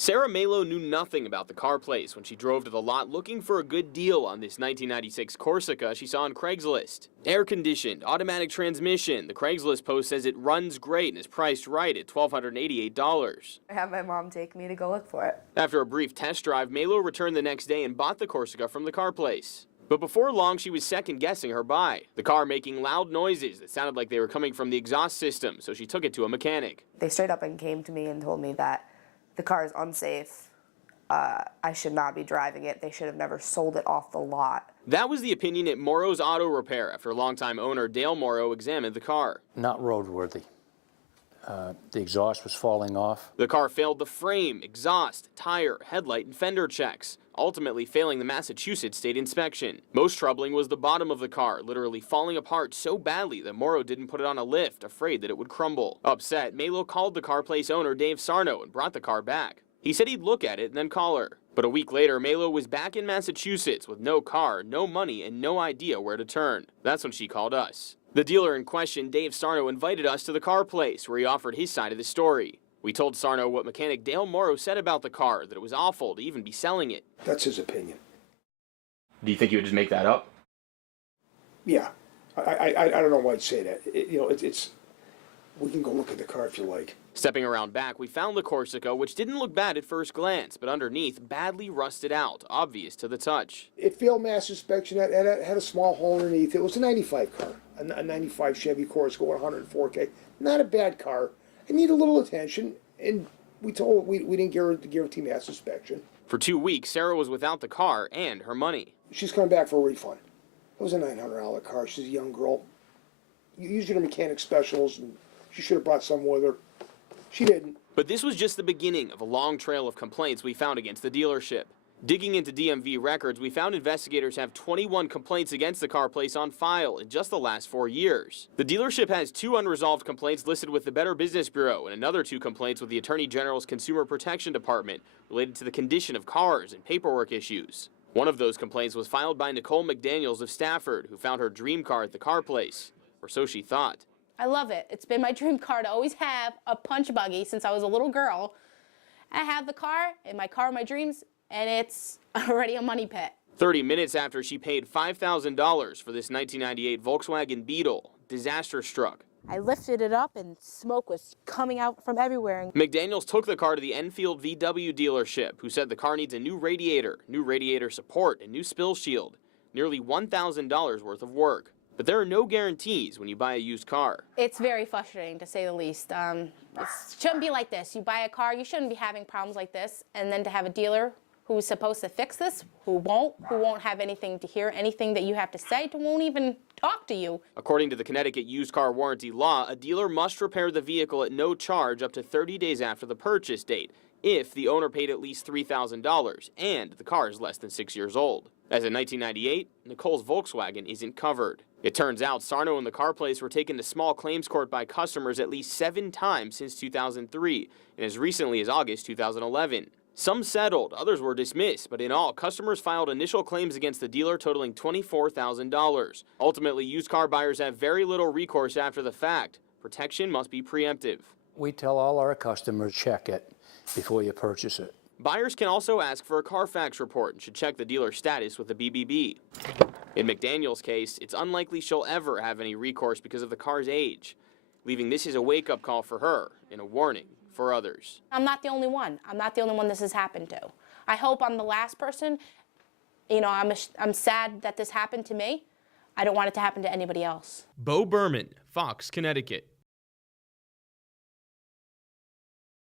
Sarah Malo knew nothing about the car place when she drove to the lot looking for a good deal on this 1996 Corsica she saw on Craigslist. Air-conditioned, automatic transmission. The Craigslist post says it runs great and is priced right at $1,288. I had my mom take me to go look for it. After a brief test drive, Malo returned the next day and bought the Corsica from the car place. But before long, she was second-guessing her buy. The car making loud noises that sounded like they were coming from the exhaust system, so she took it to a mechanic. They straight up and came to me and told me that the car is unsafe. I should not be driving it. They should have never sold it off the lot. That was the opinion at Morrow's Auto Repair after longtime owner Dale Morrow examined the car. Not roadworthy. The exhaust was falling off. The car failed the frame, exhaust, tire, headlight, and fender checks, ultimately failing the Massachusetts state inspection. Most troubling was the bottom of the car, literally falling apart so badly that Morrow didn't put it on a lift, afraid that it would crumble. Upset, Malo called the car place owner Dave Sarno and brought the car back. He said he'd look at it and then call her. But a week later, Malo was back in Massachusetts with no car, no money, and no idea where to turn. That's when she called us. The dealer in question, Dave Sarno, invited us to the car place where he offered his side of the story. We told Sarno what mechanic Dale Morrow said about the car, that it was awful to even be selling it. That's his opinion. Do you think you would just make that up? Yeah. I don't know why I'd say that. It's we can go look at the car if you like. Stepping around back, we found the Corsica, which didn't look bad at first glance, but underneath, badly rusted out, obvious to the touch. It failed mass inspection. It had a small hole underneath. It was a 95 car, a 95 Chevy Corsica with 104K. Not a bad car. It needed a little attention, and we didn't guarantee mass inspection. For 2 weeks, Sarah was without the car and her money. She's coming back for a refund. It was a $900 car. She's a young girl. You use your mechanic specials, and she should have brought some with her. She didn't. But this was just the beginning of a long trail of complaints we found against the dealership. Digging into DMV records, we found investigators have 21 complaints against the car place on file in just the last 4 years. The dealership has 2 unresolved complaints listed with the Better Business Bureau and another 2 complaints with the Attorney General's Consumer Protection Department related to the condition of cars and paperwork issues. One of those complaints was filed by Nicole McDaniels of Stafford, who found her dream car at the car place, or so she thought. I love it. It's been my dream car to always have a punch buggy since I was a little girl. I have the car in my car of my dreams, and it's already a money pit. 30 minutes after she paid $5,000 for this 1998 Volkswagen Beetle, disaster struck. I lifted it up and smoke was coming out from everywhere. McDaniels took the car to the Enfield VW dealership, who said the car needs a new radiator support, and new spill shield. Nearly $1,000 worth of work. But there are no guarantees when you buy a used car. It's very frustrating, to say the least. It shouldn't be like this. You buy a car, you shouldn't be having problems like this, and then to have a dealer who's supposed to fix this, who won't have anything to hear, anything that you have to say, who won't even talk to you. According to the Connecticut used car warranty law, a dealer must repair the vehicle at no charge up to 30 days after the purchase date, if the owner paid at least $3,000 and the car is less than 6 years old. As in 1998, Nicole's Volkswagen isn't covered. It turns out Sarno and the car place were taken to small claims court by customers at least 7 times since 2003, and as recently as August 2011. Some settled, others were dismissed, but in all, customers filed initial claims against the dealer totaling $24,000. Ultimately, used car buyers have very little recourse after the fact. Protection must be preemptive. We tell all our customers, check it before you purchase it. Buyers can also ask for a Carfax report and should check the dealer's status with the BBB. In McDaniel's case, it's unlikely she'll ever have any recourse because of the car's age, leaving this as a wake-up call for her and a warning for others. I'm not the only one. I'm not the only one this has happened to. I hope I'm the last person. You know, I'm sad that this happened to me. I don't want it to happen to anybody else. Beau Berman, Fox, Connecticut.